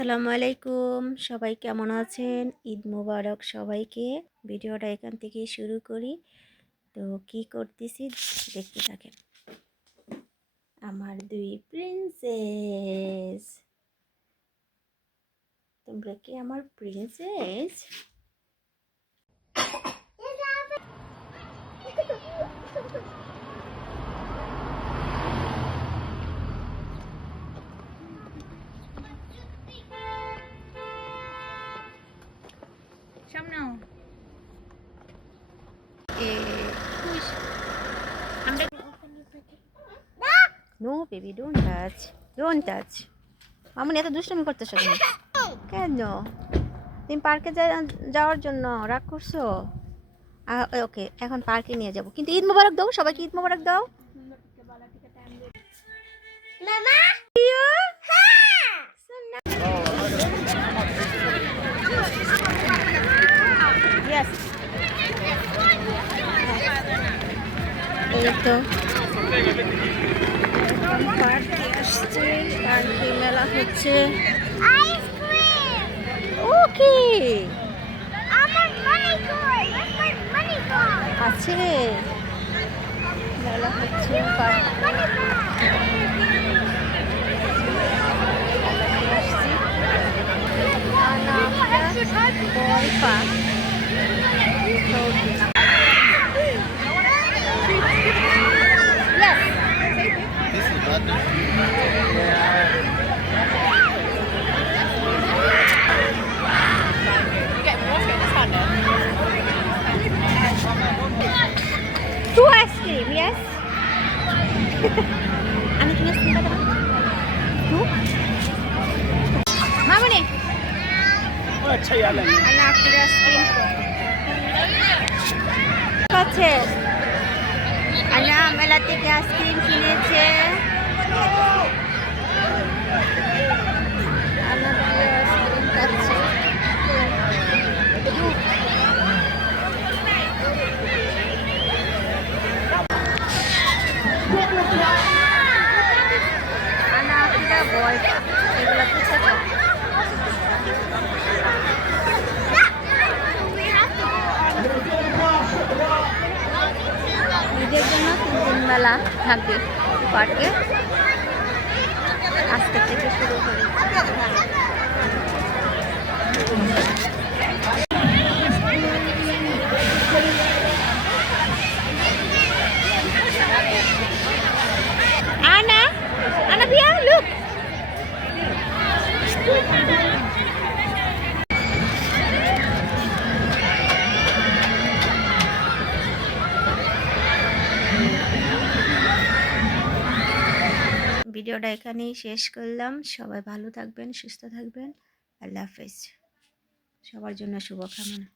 আসসালামু আলাইকুম, সবাই কেমন আছেন? ঈদ মোবারক সবাইকে। ভিডিওটা এখান থেকেই শুরু করি। তো কি করতেছি দেখতে থাকেন। আমার দুই প্রিন্সেস, তোমরা কি আমার প্রিন্সেস? সামনেও no baby, don't touch, don't touch. মামুনি এত দুষ্টুমি করতেছো তুমি কেন? তুমি পার্কে যাওয়ার জন্য রাগ করছো? ওকে, এখন পার্কে নিয়ে যাব, কিন্তু ঈদ মোবারক দাও, সবাইকে ঈদ মোবারক দাও। Yes. এই তো পার্কে আসছে, পার্কে মেলা হচ্ছে। ওকে আছে, মেলা হচ্ছে two ice cream, yes. Ano kinas nila ba? Two? Mamuni. अच्छा यार Anak ice cream ko. Kache. Ana melati ice cream কিনেছে। Anak ice cream খাচ্ছে। বল এগুলো বুঝেছ? ঈদের জন্য 3 দিন মেলা থাকবে পার্কে, আজকে থেকে শুরু করি। Ana, Ana Bia, look. ভিডিওটা এখানেই শেষ করলাম। সবাই ভালো থাকবেন, সুস্থ থাকবেন। আল্লাহ হাফেজ। সবার জন্য শুভকামনা।